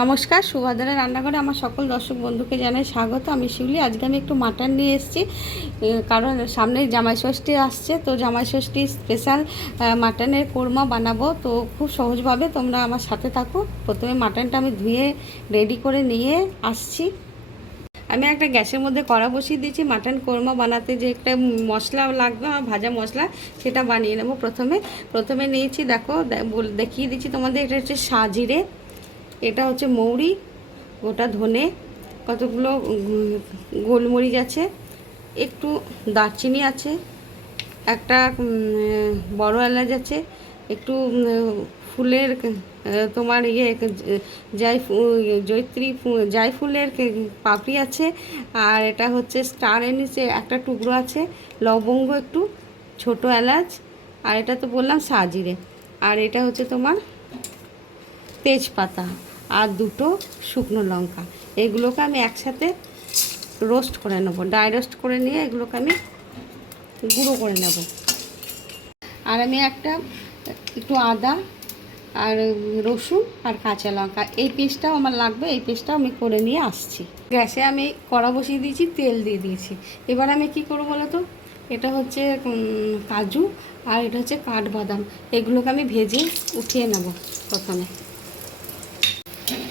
নমস্কার, সুভাদ্রা রান্নাঘরে আমার সকল দর্শক বন্ধুকে জানাই স্বাগত। আমি শিউলি। আজকে আমি একটু মাটন নিয়ে এসেছি, কারণ সামনে জামাই ষষ্ঠী আসছে। তো জামাই ষষ্ঠী স্পেশাল মাটনের কোরমা বানাবো। তো খুব সহজভাবে তোমরা আমার সাথে থাকো। প্রথমে মাটনটা আমি ধুয়ে রেডি করে নিয়ে আসছি। আমি একটা গ্যাসের মধ্যে কড়া বসিয়ে দিয়েছি। মাটন কোরমা বানাতে যে একটা মশলা লাগবে, আমার ভাজা মশলা, সেটা বানিয়ে নেব। প্রথমে নিয়েছি, দেখো দেখিয়ে দিচ্ছি তোমাদের। এটা হচ্ছে সাজিরে, এটা হচ্ছে মৌরি, গোটা ধনে, কতগুলো গোলমরিচ আছে, একটু দারচিনি আছে, একটা বড় এলাচ আছে, একটু ফুলের তোমার জায়ফুলের পাপড়ি আছে, আর এটা হচ্ছে স্টার এনিসে একটা টুকরো আছে, লবঙ্গ একটু, ছোট এলাচ, আর এটা তো বললাম সাজিরে, আর এটা হচ্ছে তোমার তেজপাতা, আর দুটো শুকনো লঙ্কা। এগুলোকে আমি একসাথে রোস্ট করে নেব, ড্রাই রোস্ট করে নিয়ে এগুলোকে আমি গুঁড়ো করে নেব। আর আমি একটু আদা আর রসুন আর কাঁচা লঙ্কা, এই পেস্টটাও আমার লাগবে, এই পেস্টটাও আমি করে নিয়ে আসছি। গ্যাসে আমি কড়া বসিয়ে দিয়েছি, তেল দিয়ে দিয়েছি। এবার আমি কি করব বলো তো, এটা হচ্ছে কাজু, আর এটা হচ্ছে কাঠবাদাম। এগুলোকে আমি ভেজে উঠিয়ে নেব। প্রথমে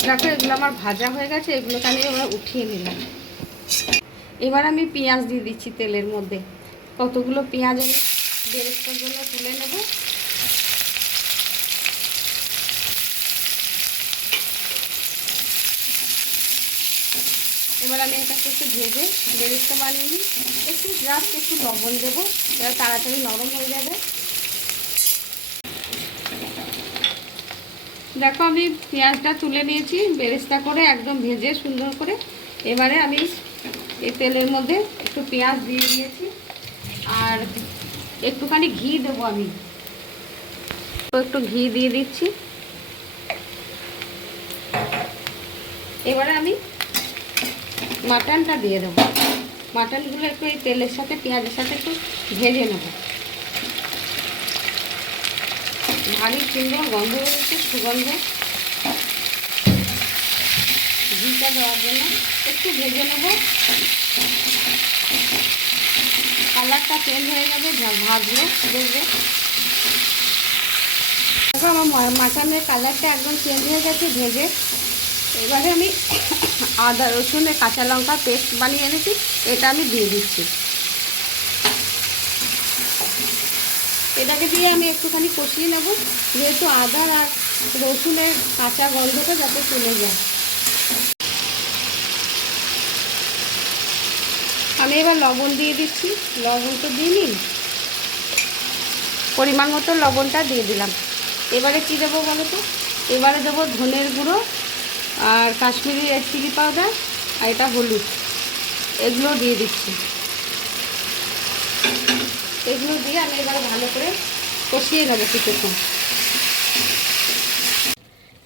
দেখো, এগুলো আমার ভাজা হয়ে গেছে, এগুলোকে আমি এবার উঠিয়ে নিলাম। এবার আমি পেঁয়াজ দিয়ে দিচ্ছি তেলের মধ্যে। কতগুলো পেঁয়াজ আমি বেরেস্তার জন্য তুলে নেব। এবার আমি এটাকে একটু ভেজে বেরেস্তা বানিয়ে নিই। একটু লবণ দেবো, এবার তাড়াতাড়ি নরম হয়ে যাবে। দেখো, আমি পেঁয়াজটা তুলে নিয়েছি বেরেস্তা করে, একদম ভেজে সুন্দর করে। এবারে আমি এই তেলের মধ্যে একটু পেঁয়াজ দিয়ে দিয়েছি, আর একটুখানি ঘি দেবো। আমি একটু ঘি দিয়ে দিচ্ছি। এবারে আমি মাটনটা দিয়ে দেবো। মাটনগুলো একটু এই তেলের সাথে, পেঁয়াজের সাথে একটু ভেজে নেব। ভারী সুন্দর গন্ধ হয়েছে, সুগন্ধ। ঘিটা দেওয়ার জন্য একটু ভেজে নেব। কালারটা চেঞ্জ হয়ে যাবে ভাজলে, দেখবে। দেখো, আমার মাটনের কালারটা একদম চেঞ্জ হয়ে গেছে ভেজে। এবারে আমি আদা রসুনের কাঁচা লঙ্কা পেস্ট বানিয়ে এনেছি, এটা আমি দিয়ে দিচ্ছি। এটাকে দিয়ে আমি একটুখানি কষিয়ে নেব, যেহেতু আদা আর রসুনের কাঁচা গন্ধটা যাতে চলে যায়। আমি এবার লবণ দিয়ে দিচ্ছি। লবণ তো দিইনি, পরিমাণ মতো লবণটা দিয়ে দিলাম। এবারে কী দেবো বলো তো, এবারে দেবো ধনের গুঁড়ো আর কাশ্মীরি রেড চিলি পাউডার, আর এটা হলুদ, এগুলো দিয়ে দিচ্ছি। এগুলো দিয়ে আমি এবারে ভালো করে কষিয়ে নেবো কিছুক্ষণ।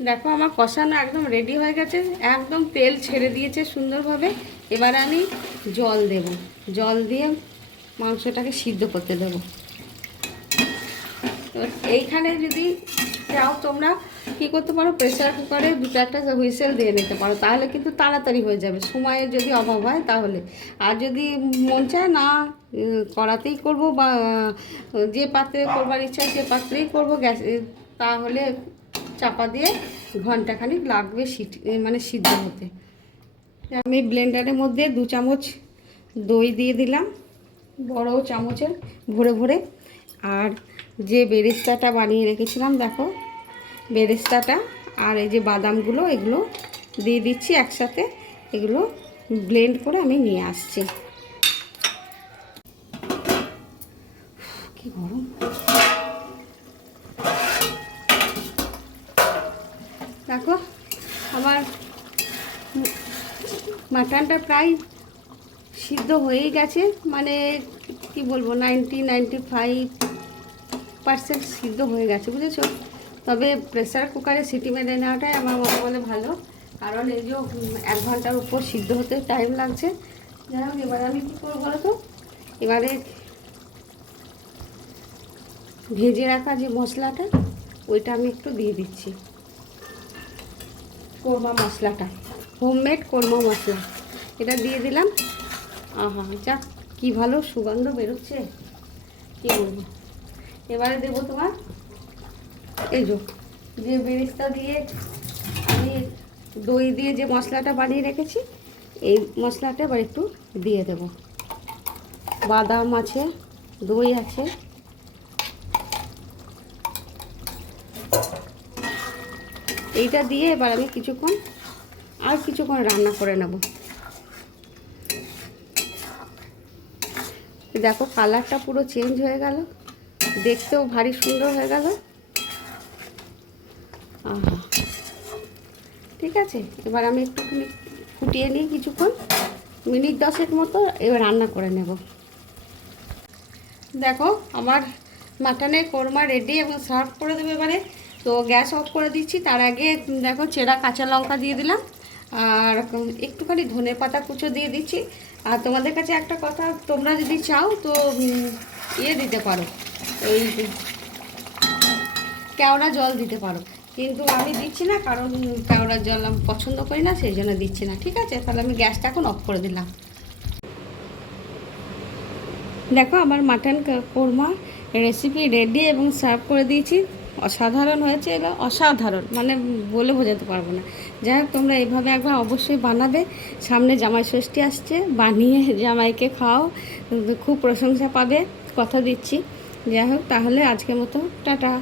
দেখো, আমার কষানো একদম রেডি হয়ে গেছে, একদম তেল ছেড়ে দিয়েছে সুন্দরভাবে। এবারে আমি জল দেব, জল দিয়ে মাংসটাকে সিদ্ধ করতে দেবো। এইখানে যদি চাও তোমরা কী করতে পারো, প্রেসার কুকারে দুটো একটা হুইসেল দিয়ে নিতে পারো, তাহলে কিন্তু তাড়াতাড়ি হয়ে যাবে। সময়ের যদি অভাব হয় তাহলে। আর যদি মন চায় না কড়াতেই করব, বা যে পাত্রে করবার ইচ্ছা সে পাত্রেই করব গ্যাস, তাহলে চাপা দিয়ে ঘন্টাখানিক লাগবে সিদ্ধ হতে। আমি ব্লেন্ডারের মধ্যে 2 চামচ দই দিয়ে দিলাম, বড় চামচের ভরে ভরে। আর যে বেরেস্তাটা বানিয়ে রেখেছিলাম, দেখো বেরেস্তাটা, আর এই যে বাদামগুলো, এগুলো দিয়ে দিচ্ছি একসাথে। এগুলো ব্লেন্ড করে আমি নিয়ে আসছি। কি গরম! দেখো, আমার মাটনটা প্রায় সিদ্ধ হয়েই গেছে, মানে কি বলবো, 95% সিদ্ধ হয়ে গেছে, বুঝেছো। তবে প্রেসার কুকারে সিটি মেরে নেওয়াটাই আমার মনে বলে ভালো, কারণ এই যে 1 ঘন্টার উপর সিদ্ধ হতে টাইম লাগছে। যাই হোক, এবারে আমি কী করবো বলো তো, এবারে ভেজে রাখা যে মশলাটা, ওইটা আমি একটু দিয়ে দিচ্ছি। কোরমা মশলাটা, হোমমেড কোরমা মশলা, এটা দিয়ে দিলাম। আহা, যাক কী ভালো সুগন্ধ বেরোচ্ছে, কী বলবো। এবারে দেবো তোমার এই যে বেরেস্তা দিয়ে আমি দই দিয়ে যে মশলাটা বানিয়ে রেখেছি, এই মশলাটা এবার একটু দিয়ে দেব। বাদাম আছে, দই আছে, এইটা দিয়ে এবার আমি কিছুক্ষণ রান্না করে নেব। দেখো কালারটা পুরো চেঞ্জ হয়ে গেল, দেখতেও ভারী সুন্দর হয়ে গেল। আহা, ঠিক আছে, এবার আমি একটুখানি ফুটিয়ে নিই কিছুক্ষণ, মিনিট 10 মতো, এবার রান্না করে নেব। দেখো আমার মাটনের কোরমা রেডি এবং সার্ভ করে দেবে এবারে। তো গ্যাস অফ করে দিচ্ছি। তার আগে দেখো চেরা কাঁচা লঙ্কা দিয়ে দিলাম, আর একটুখানি ধনেপাতা কুচো দিয়ে দিচ্ছি। আর তোমাদের কাছে একটা কথা, তোমরা যদি চাও তো দিতে পারো, এই কেওড়া জল দিতে পারো, কিন্তু আমি দিচ্ছি না, কারণ কেওড়ার জল আমি পছন্দ করি না, সেই জন্য দিচ্ছি না। ঠিক আছে, তাহলে আমি গ্যাসটা এখন অফ করে দিলাম। দেখো আমার মাটন কোরমা রেসিপি রেডি এবং সার্ভ করে দিয়েছি। অসাধারণ হয়েছে, এটা অসাধারণ, মানে বলে বোঝাতে পারবো না। যাই হোক, তোমরা এইভাবে একবার অবশ্যই বানাবে। সামনে জামাই ষষ্ঠী আসছে, বানিয়ে জামাইকে খাও, খুব প্রশংসা পাবে, কথা দিচ্ছি। যাই হোক, তাহলে আজকের মতো টাটা।